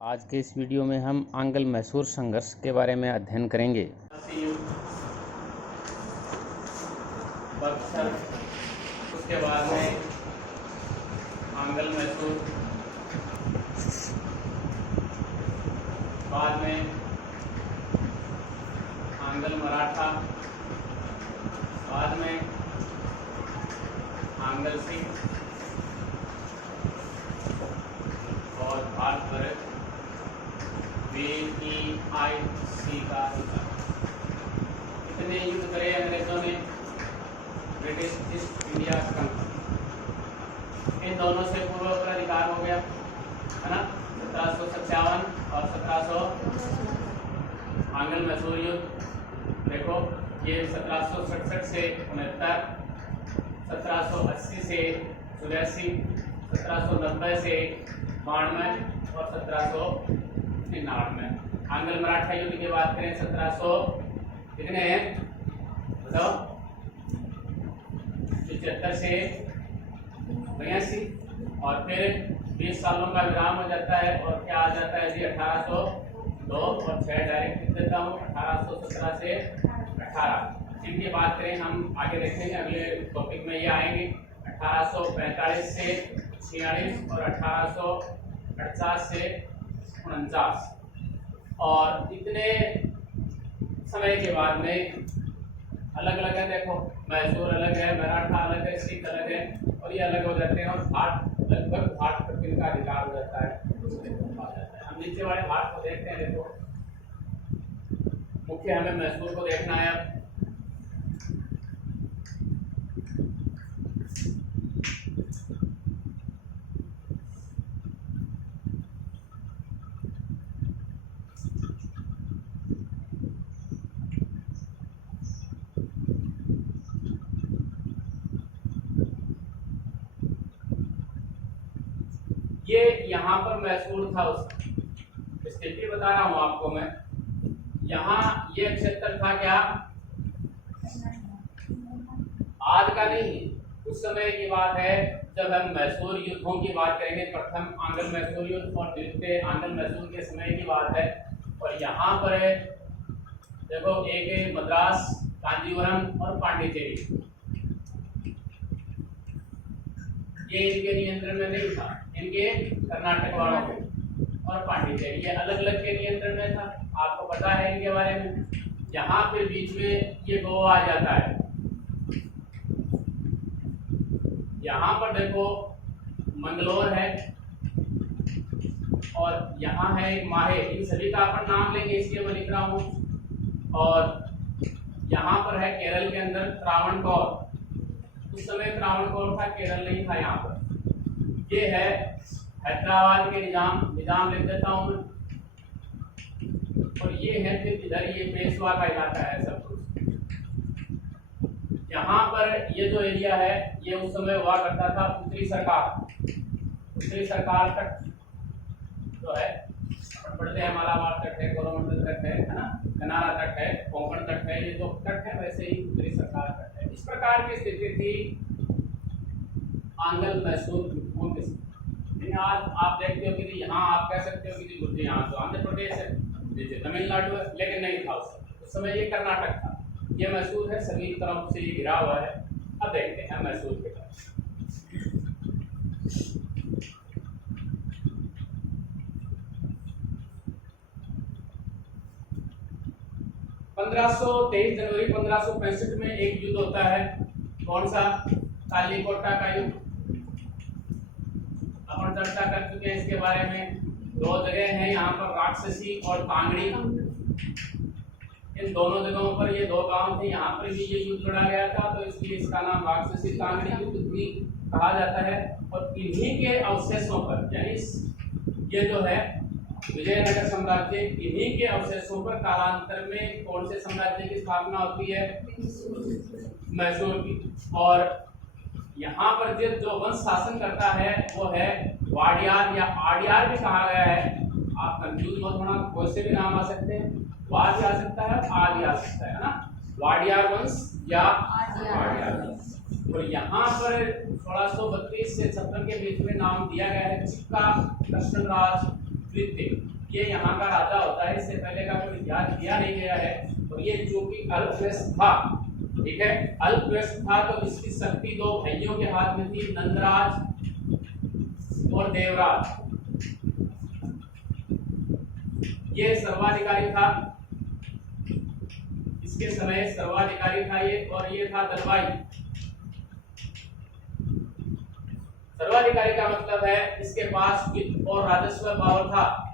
आज के इस वीडियो में हम आंग्ल मैसूर संघर्ष के बारे में अध्ययन करेंगे। उसके बाद में आंग्ल मैसूर, बाद में आंग्ल मराठा, बाद में आंग्ल सिख और भारत भर VEIC का हिस्सा। इतने युद्ध करे अंग्रेजों ने, ब्रिटिश ईस्ट इंडिया कंपनी। इन दोनों से पूर्व पर अधिकार हो गया है ना, 1757 और 1700 आंग्ल मैसूर युद्ध। देखो ये 1767 से 69, 1780 से 84, 1790 से 92 और 1799। आंग्ल मराठा युद्ध की बात करें 1700 कितने हैं बताओ, 75 से 82 और फिर 20 सालों का विराम हो जाता है और क्या आ जाता है जी 1802 और 6 डायरेक्ट लिख देता हूँ 1817 से 18। इनकी बात करें हम आगे देखेंगे, अगले टॉपिक में ये आएंगे। 1845 से 46 और 1848 से 49। और इतने समय के बाद में अलग अलग है, देखो मैसूर अलग है, मराठा अलग है, सिख अलग है और ये अलग हो जाते हैं और भाट लगभग भाट तक इनका अधिकार हो जाता है। हम नीचे वाले भाट को देखते हैं। देखो मुख्य हमें मैसूर को देखना है। अब ये यहाँ पर मैसूर था, उसका स्थिति बता रहा हूँ आपको मैं। यहाँ ये क्षेत्र था क्या, आज का नहीं, उस समय की बात है जब हम मैसूर युद्धों की बात करेंगे। प्रथम आंग्ल मैसूर युद्ध और द्वितीय आंग्ल मैसूर के समय की बात है। और यहाँ पर देखो एक मद्रास, कांजीवरम और पांडिचेरी, ये इनके नियंत्रण में नहीं था, इनके कर्नाटक वालों के और पांडिचेरी ये अलग अलग के नियंत्रण में था। आपको पता है इनके बारे में। यहाँ पे बीच में ये गोवा आ जाता है। यहाँ पर देखो मंगलोर है और यहाँ है एक माहे। इन सभी का अपन नाम लेंगे, इसलिए मैं लिख रहा हूँ। और यहाँ पर है केरल के अंदर त्रावणकोर। उस समय त्रावणकोर था, केरल नहीं था यहाँ पर। ये है हैदराबाद के निजाम लिख देता हूँ मैं। और ये है फिर इधर ये पेशवा का इलाका है सब कुछ। यहाँ पर ये जो एरिया है ये उस समय हुआ करता था उत्तरी सरकार तक जो है, पढ़ते हैं मालाबार तट है, कोरोमंडल तट है ना, कनारा तट है, कोंकण तट है, ये जो तट है वैसे ही उत्तरी सरकार तट है। इस प्रकार की स्थिति थी आंग्ल मैसूर युद्धों के। आज आप देखते हो कि यहाँ आप कह सकते हो कि बुद्धि यहाँ तो आंध्र प्रदेश है, जैसे तमिलनाडु है, लेकिन नहीं था उस समय ये कर्नाटक था। ये मैसूर है, सभी तरफ से ये घिरा हुआ है। अब देखते हैं मैसूर के तरफ। जनवरी 1565 में एक युद्ध होता है। कौन सा? कालीकोटा का युद्ध। अपन चर्चा कर चुके हैं इसके बारे में। दो जगह हैं यहाँ पर, राक्षसी और कांगड़ी। इन दोनों जगहों पर ये दो गांव थे, यहाँ पर भी ये युद्ध लड़ा गया था, तो इसलिए इसका नाम राक्षसी कांगड़ी युद्ध भी कहा जाता है। और इन्हीं के अवशेषों पर, यानी ये जो है विजयनगर साम्राज्य, इन्हीं के अवशेषों पर कालांतर में कौन से साम्राज्य की स्थापना होती है? मैसूर की। और यहाँ पर जो वंश शासन करता है वो है वाडियार या आडियार भी कहा गया है। आप कंफ्यूज मत होना, कोई से भी नाम आ सकते हैं, वाड भी आ सकता है, आ भी आ सकता है ना। वाडियार वंश या आडियार वंश। और यहाँ पर 1632 से 56 के बीच में नाम दिया गया है चिक्का कृष्णराज स्प्लित थे। ये यहाँ का राजा होता है, इससे पहले का कोई इतिहास दिया नहीं गया है। और ये जो कि अल्पवयस्क था, ठीक है, अल्पवयस्क था, तो इसकी शक्ति दो भाइयों के हाथ में थी, नंदराज और देवराज। ये सर्वाधिकारी था, इसके समय सर्वाधिकारी था ये, और ये था दलवाई। सर्वाधिकारी का मतलब है इसके पास वित्त और राजस्व पावर था,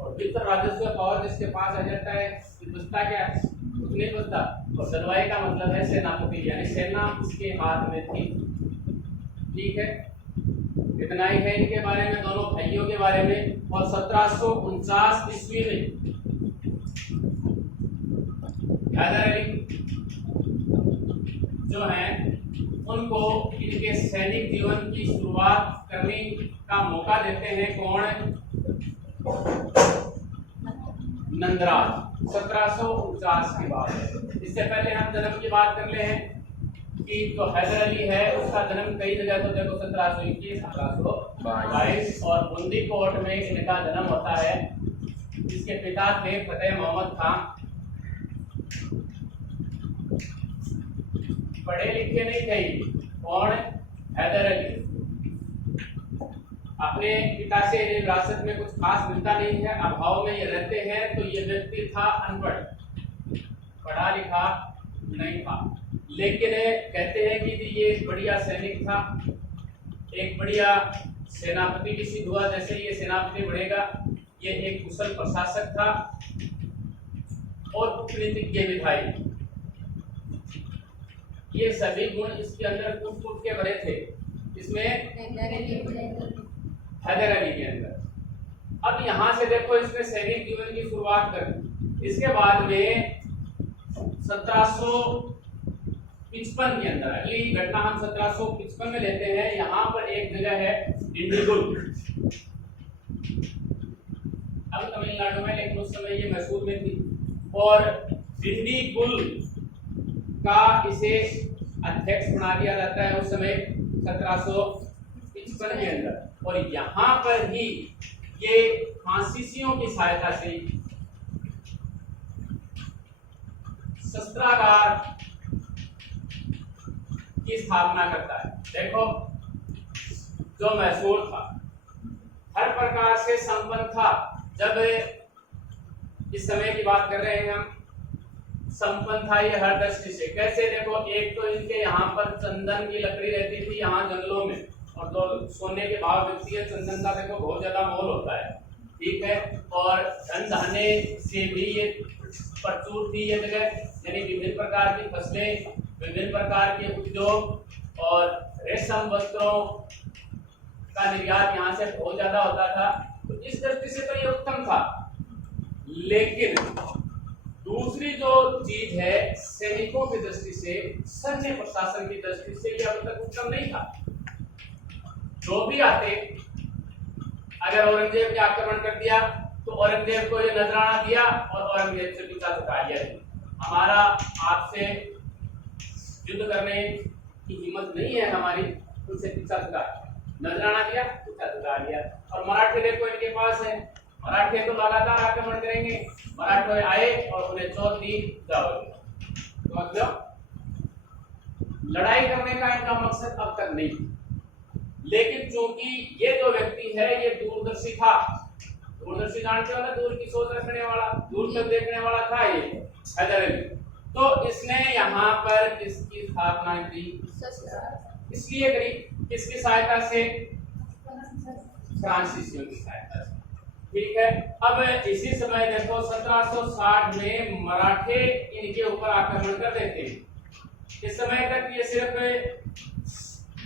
और वित्त और राजस्व पावर जिसके पास आ जाता है बचता क्या, कुछ नहीं बचता। और दलवाई का मतलब है सेनापति, यानी सेना इसके हाथ में थी। ठीक है, इतना ही है इनके बारे में, दोनों भाइयों के बारे में। और 1749 ईस्वी में हैदर अली जो हैं उनको इनके सैनिक जीवन की शुरुआत करने का मौका देते हैं। कौन? नंदराज। 1749 की बात है। इससे पहले हम जन्म की बात कर ले हैं कि जो हैदर अली है उसका जन्म कई जगह, तो देखो 1721, 1722 और बूंदी कोट में इनका जन्म होता है। इसके पिता थे फतेह मोहम्मद खान, पढ़े लिखे नहीं थे। कौन? हैदर अली। अपने पिता से विरासत में कुछ खास मिलता नहीं है, अभाव में ये रहते हैं। तो ये व्यक्ति था अनपढ़, पढ़ा लिखा नहीं था, लेकिन कहते हैं कि ये बढ़िया सैनिक था, एक बढ़िया सेनापति भी सिद्ध हुआ। जैसे ये सेनापति बढ़ेगा, ये एक कुशल प्रशासक था और कृतज्ञ विधायक। ये सभी गुण इसके अंदर कूट कूट के भरे थे, इसमें हैदर अली के अंदर। अब यहाँ से देखो, इसमें सैनिक जीवन की शुरुआत कर, इसके बाद में 1755 के अंदर अगली घटना हम 1755 में लेते हैं। यहाँ पर एक जगह है डिंडीगुल, अब तमिलनाडु में, लेकिन उस समय ये मैसूर में थी। और डिंडीगुल का इसे अध्यक्ष बना दिया जाता है उस समय 1755 के अंदर। और यहाँ पर ही ये फ्रांसीसियों की सहायता से शस्त्रागार की स्थापना करता है। देखो, जो मैसूर था हर प्रकार से संपन्न था। जब इस समय की बात कर रहे हैं हम, संपन्न था ये हर दृष्टि से। कैसे? देखो, एक तो इनके यहाँ पर चंदन की लकड़ी रहती थी यहाँ जंगलों में, और जो सोने के भाव बिकती है चंदन का, देखो बहुत ज्यादा मोल होता है, ठीक है। और धन धाने से भी ये प्रचुर थी ये जगह, यानी विभिन्न प्रकार की फसलें, विभिन्न प्रकार के उद्योग और रेशम वस्त्रों का निर्यात यहाँ से बहुत ज्यादा होता था। तो इस दृष्टि से तो ये उत्तम था। लेकिन दूसरी जो चीज है, सैनिकों की दृष्टि से, सैन्य प्रशासन की दृष्टि से ये अब तक उत्तम नहीं था। जो भी आते, अगर औरंगजेब ने आक्रमण कर दिया तो औरंगजेब को ये नजराना दिया और औरंगजेब से पीछा छुड़ा लिया। हमारा आपसे युद्ध करने की हिम्मत नहीं है हमारी, उनसे पीछा छुड़ा, नजराना दिया, पीछा छुड़ा लिया। और मराठे देखो इनके पास है, मराठे तो लगातार आक्रमण करेंगे। मराठे आए और उन्हें चोट दी, जाओगे। तो मतलब लड़ाई करने का इनका मकसद अब तक नहीं। लेकिन चूंकि ये जो व्यक्ति है ये दूरदर्शी था, दूरदर्शी जानते हो ना, दूर की सोच रखने वाला, दूर तक देखने वाला था ये हैदर अली। तो इसने यहाँ पर किसकी स्थापना की? इसलिए करी, किसकी सहायता से? फ्रांसीसियों की सहायता से, ठीक है। अब इसी समय देखो 1760 में मराठे इनके ऊपर आक्रमण कर देते हैं। इस समय तक ये सिर्फ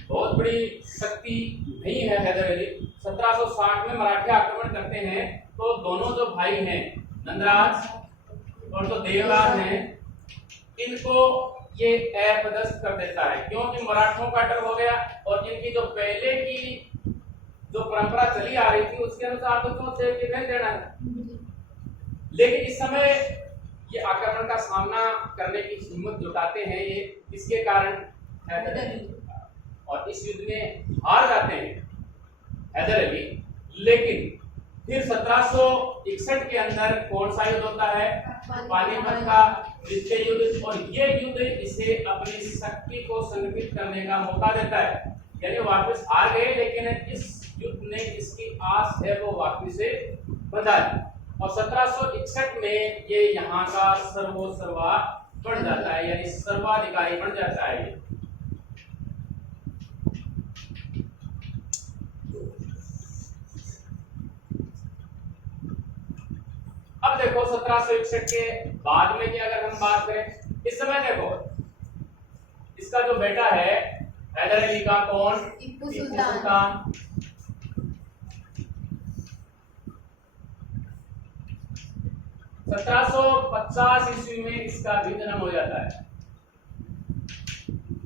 बहुत बड़ी शक्ति नहीं है हैदर अली। 1760 में मराठे आक्रमण करते हैं तो दोनों जो भाई हैं नंदराज और जो देवराज हैं, इनको ये अपदस्थ कर देता है, क्योंकि मराठों का डर हो गया। और इनकी जो पहले की जो परंपरा चली आ रही थी उसके अनुसार तो क्यों नहीं देना है। लेकिन इस समय ये आक्रमण का सामना करने की हिम्मत जुटाते हैं ये, इसके कारण हैदर अली, और इस युद्ध में हार जाते हैं हैदर अली। लेकिन फिर 1761 के अंदर कौन सा युद्ध होता है? पानीपत का द्वितीय युद्ध। और ये युद्ध इसे अपनी शक्ति को संगठित करने का मौका देता है, यानी वापस हार गए लेकिन इस युद्ध ने इसकी आस है वो वापस से बंधा दी। और 1761 में ये यहाँ का सर्वा बन जाता है, यानी सर्वाधिकारी बन जाता है। अब देखो 1761 के बाद में की अगर हम बात करें, इस समय देखो इसका जो बेटा है हैदर अली का, कौन? टीपू सुल्तान। 1750 ईस्वी में इसका भी जन्म हो जाता है।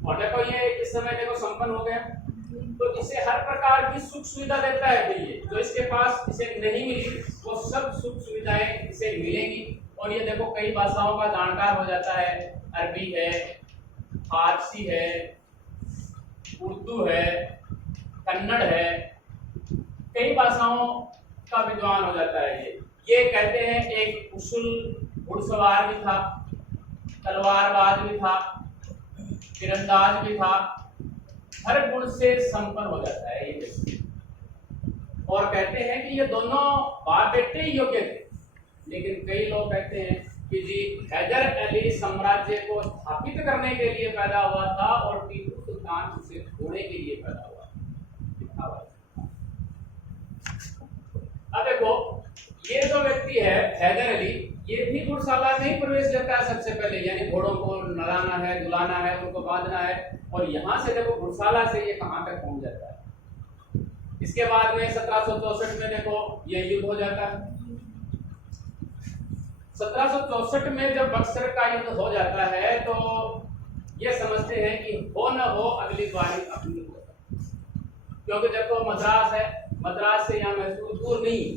और देखो ये इस समय देखो संपन्न हो गया, तो इसे हर प्रकार की सुख सुविधा देता है। फिर ये जो इसके पास इसे नहीं मिली वो सब सुख सुविधाएं इसे मिलेंगी। और ये देखो कई भाषाओं का जानकार हो जाता है, अरबी है, फारसी है, उर्दू है, कन्नड़ है, कई भाषाओं का विद्वान हो जाता है। ये कहते हैं एक कुशल घुड़सवार भी था, तलवारबाज भी था, तीरंदाज भी था, हर गुण से संपन्न हो जाता है ये। और कहते हैं कि ये दोनों बाप बेटे ही योग्य थे, लेकिन कई लोग कहते हैं कि जी हैदर अली साम्राज्य को स्थापित करने के लिए पैदा हुआ था और टीपू सुल्तान उसे छोड़ने के लिए पैदा हुआ। अब देखो ये जो व्यक्ति है हैदर अली, ये भी घुड़शाला में ही प्रवेश लेता है सबसे पहले, यानी घोड़ों को नलाना है, दुलाना है, उनको बांधना है। और यहाँ से देखो घुड़शाला से ये कहाँ तक पहुंच जाता है। इसके बाद में 1764 में देखो ये युद्ध हो जाता है। 1764 में जब बक्सर का युद्ध हो जाता है तो ये समझते हैं कि हो न हो अगली बारी अपनी हो, क्योंकि देखो मद्रास है, मद्रास से यहाँ मैसूर दूर नहीं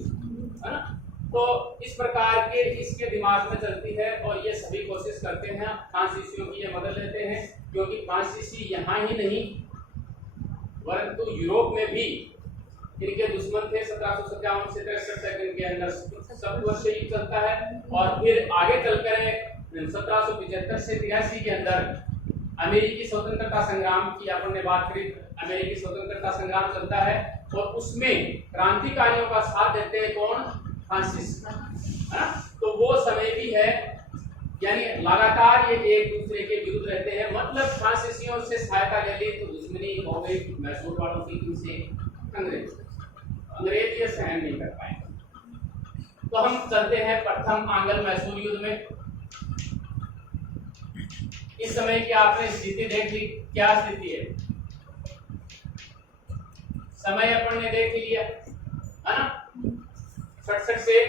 है ना। तो इस प्रकार के इसके दिमाग में चलती है और ये सभी कोशिश करते हैं फ्रांसीसियों की ये मदद लेते हैं, क्योंकि फ्रांसीसी यहाँ ही नहीं परंतु यूरोप में भी इनके दुश्मन थे। 1757 से 63 तक इनके अंदर सब वर्ष युद्ध चलता है। और फिर आगे चलकर 1775 से 83 के अंदर अमेरिकी स्वतंत्रता संग्राम की अपन ने बात करी, अमेरिकी स्वतंत्रता संग्राम चलता है और उसमें क्रांतिकारियों का साथ देते हैं कौन? फ्रांसिस, है ना। तो वो समय भी है, यानी लगातार ये एक दूसरे के विरुद्ध रहते हैं। मतलब फ्रांसीसियों से सहायता ले ली तो दुश्मनी हो गई मैसूर वालों की, इनसे अंग्रेज ये सहन नहीं कर पाए। तो हम चलते हैं प्रथम आंग्ल मैसूर युद्ध में। इस समय की आपने स्थिति देख ली, क्या स्थिति है? समय अपन ने देख लिया है ना, 67 से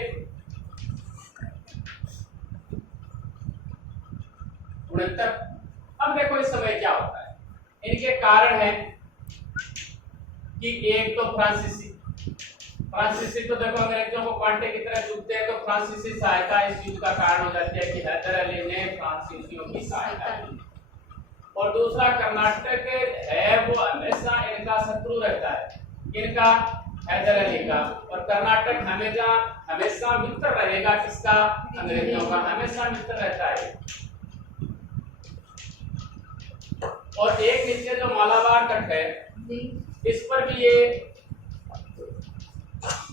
69। अब देखो इस समय क्या होता है, इनके कारण है कि एक तो फ्रांसीसी तो देखो अंग्रेजों को कांटे की तरह चुभते हैं, तो फ्रांसीसी सहायता इस युद्ध का कारण हो जाती है कि हैदर अली ने फ्रांसीसियों की सहायता की। और दूसरा कर्नाटक है वो हमेशा इनका शत्रु रहता है, इनका हैदर अली का। और कर्नाटक हमेशा मित्र रहेगा किसका? अंग्रेजों का हमेशा मित्र रहता है। और एक नीचे जो मालाबार तट है इस पर भी ये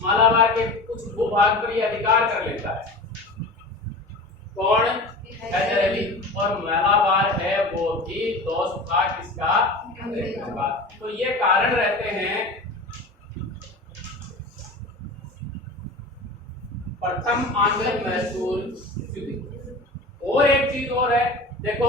मालाबार के कुछ भूभाग पर ये अधिकार कर लेता है। कौन? हैदर अली। और मालाबार है वो भी दोस्त था किसका? अंग्रेजों का। तो ये कारण रहते हैं प्रथम आंग्ल मैसूर युद्ध। और एक चीज और है, देखो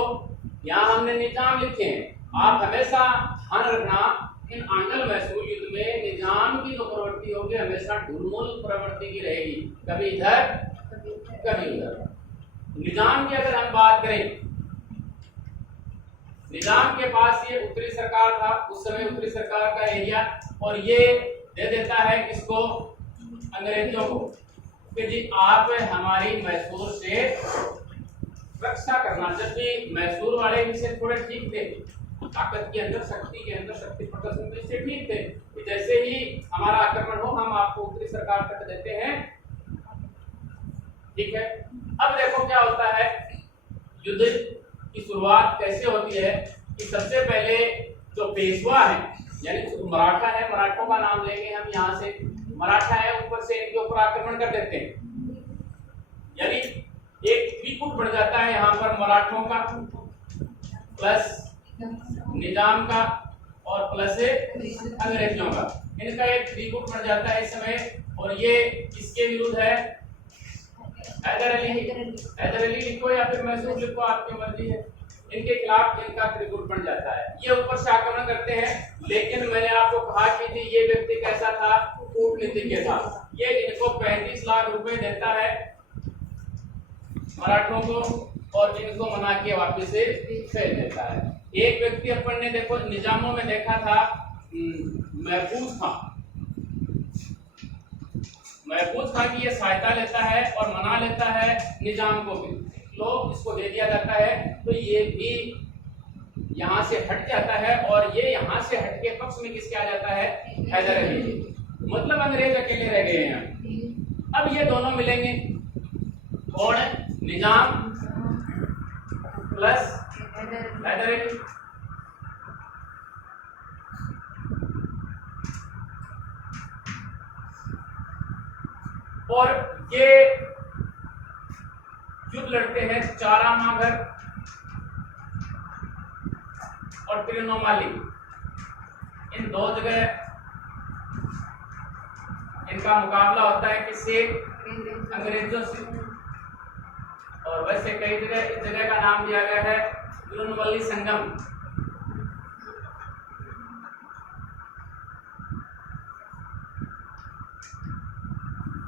यहाँ हमने निजाम लिखे हैं, आप हमेशा ध्यान रखना इन आंग्ल मैसूर युद्ध में निजाम की जो प्रवृत्ति होगी हमेशा ढुलमुल प्रवृत्ति की रहेगी, कभी इधर कभी उधर। निजाम की अगर हम बात करें, निजाम के पास ये उत्तरी सरकार था, उस समय उत्तरी सरकार का एरिया, और ये दे देता है किसको? अंग्रेजों को कि जी आप हमारी मैसूर से रक्षा करना। जब भी मैसूर वाले भी से थोड़े ठीक थे, ताकत के अंदर, शक्ति के अंदर शक्ति प्रदर्शन तो इससे ठीक थे कि जैसे ही हमारा आक्रमण हो हम आपको उत्तरी सरकार तक देते हैं। ठीक है, अब देखो क्या होता है, युद्ध की शुरुआत कैसे होती है कि सबसे पहले जो पेशवा है यानी मराठा है, मराठों का नाम लेंगे हम यहाँ से, मराठा है ऊपर से इनके ऊपर आक्रमण कर देते हैं, यानी एक त्रिकूट बन जाता है यहाँ पर मराठों का प्लस निजाम का और प्लस अंग्रेजों का, इनका एक त्रिकूट बन जाता है इस समय। और ये किसके विरुद्ध है? हैदर अली। हैदर अली लिखो या फिर मैसूर लिखो, आपकी मर्जी है। इनके खिलाफ इनका त्रिकूट बन जाता है, ये ऊपर से आक्रमण करते हैं। लेकिन मैंने आपको कहा कि जी ये व्यक्ति कैसा था? कूटनीतिज्ञ था। ये इनको 35 लाख रुपए देता है मराठों को और इनको मना के वापस से फेल देता है। एक व्यक्ति अपन ने देखो निजामों में देखा था, महफूज खां। महफूज खां की ये सहायता लेता है और मना लेता है निजाम को भी, तो इसको दे दिया जाता है। तो ये भी यहाँ से हट जाता है और ये यहाँ से हट के पक्ष में किसके आ जाता है? हैदर अली। मतलब अंग्रेज अकेले रह गए हैं। अब ये दोनों मिलेंगे, कौन है? निजाम प्लस हैदर अली। और ये युद्ध लड़ते हैं चारा मागर और त्रिनोमाली, इन दो जगह इनका मुकाबला होता है किससे? अंग्रेजों से। और वैसे कई जगह इस जगह का नाम दिया गया है त्रिनोमाली संगम।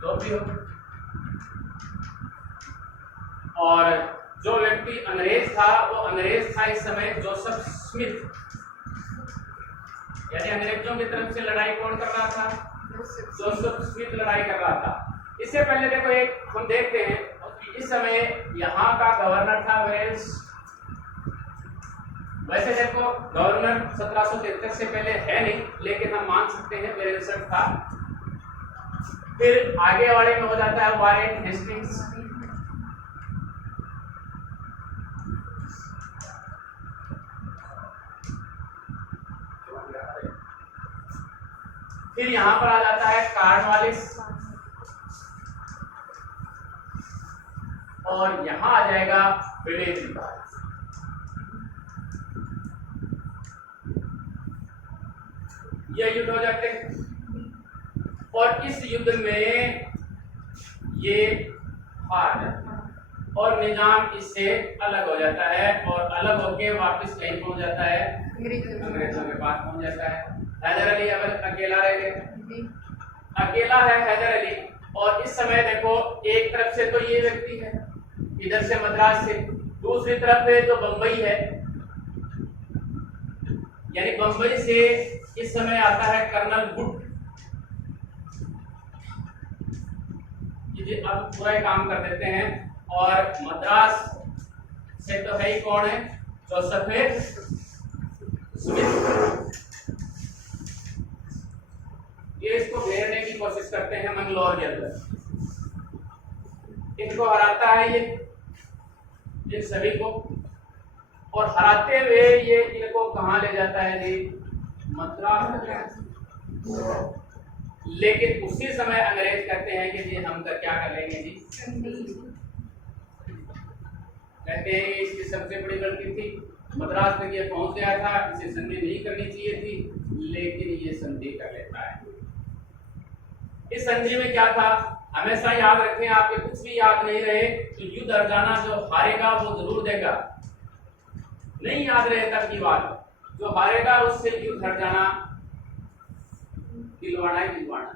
जो भी हो, और जो व्यक्ति अंग्रेज था वो अंग्रेज था इस समय जोसेफ स्मिथ, यानी अंग्रेजों की तरफ से लड़ाई कौन कर रहा था? जोसेफ स्मिथ लड़ाई कर रहा था। इससे पहले देखो एक हम देखते हैं कि इस समय यहाँ का गवर्नर था वेल्स। वैसे देखो गवर्नर 1773 से पहले है नहीं, लेकिन हम मान सकते हैं वेल्स था। फिर आगे वाले में हो जाता है वारेन हेस्टिंग्स। फिर यहां पर आ जाता है कार्नवालिस और यहां आ जाएगा विलेज। ये युद्ध हो जाते हैं और इस युद्ध में ये हार जाता है और निजाम इससे अलग हो जाता है और अलग होके वापस कहीं पहुंच जाता है? अंग्रेजों के पास पहुंच जाता है। हैदर अली अब अकेला रह गए, अकेला है हैदर अली। और इस समय देखो एक तरफ से तो ये व्यक्ति है इधर से मद्रास से, दूसरी तरफ है जो बंबई है, यानी बंबई से इस समय आता है कर्नल वुड। ये अब पूरा काम कर देते हैं। और मद्रास से तो है ही कौन है? Joseph Smith. ये इसको घेरने की कोशिश करते हैं मंगलौर के अंदर, इनको हराता है ये इन सभी को, और हराते हुए ये इनको कहाँ ले जाता है जी? मद्रास। लेकिन उसी समय अंग्रेज कहते हैं कि जी हम तो क्या कर लेंगे जी, कहते हैं इसकी सबसे बड़ी गलती थी, मद्रास तक ये पहुंच गया था, इसे संधि नहीं करनी चाहिए थी, लेकिन ये संधि कर लेता है। इस संधि में क्या था हमेशा याद रखें, आपके कुछ भी याद नहीं रहे तो युद्ध हरजाना जो हारेगा वो जरूर देगा, नहीं याद रहे तब की बात, जो हारेगा उससे युद्ध हरजाना दिलवाना ही दिलवाना।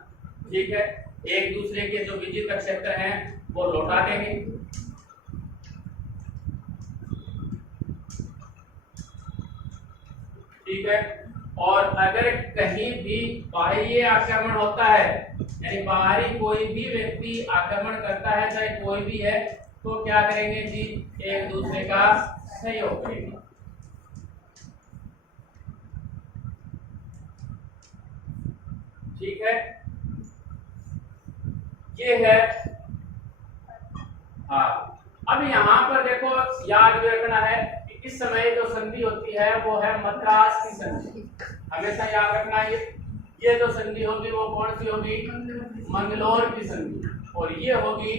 ठीक है, एक दूसरे के जो विजित क्षेत्र हैं वो लौटा देंगे। ठीक है, और अगर कहीं भी बाह्य आक्रमण होता है, यानी बाहरी कोई भी व्यक्ति आक्रमण करता है चाहे कोई भी है, तो क्या करेंगे जी? एक दूसरे का सहयोग करेंगे। ठीक है, ये है। हाँ, अब यहाँ पर देखो याद रखना है कि इस समय जो संधि होती है वो है मद्रास की संधि। हमेशा याद रखना ये जो संधि होगी वो कौन सी होगी? मंगलोर की संधि। और ये होगी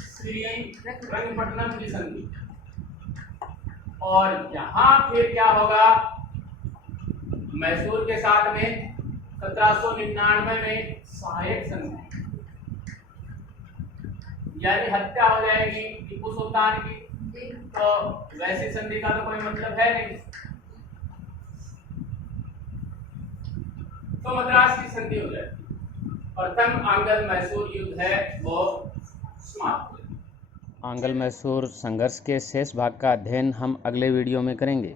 श्रीरंगपट्टनम की संधि। और यहाँ फिर क्या होगा? मैसूर के साथ में 1799 में सहायक संधि, यानी हत्या हो जाएगी टीपू सुल्तान की, तो वैसी संधि का तो कोई मतलब है नहीं, तो मद्रास की संधि हो जाएगी। प्रथम आंग्ल मैसूर युद्ध है वो समाप्त हो जाएगा। आंग्ल मैसूर संघर्ष के शेष भाग का अध्ययन हम अगले वीडियो में करेंगे।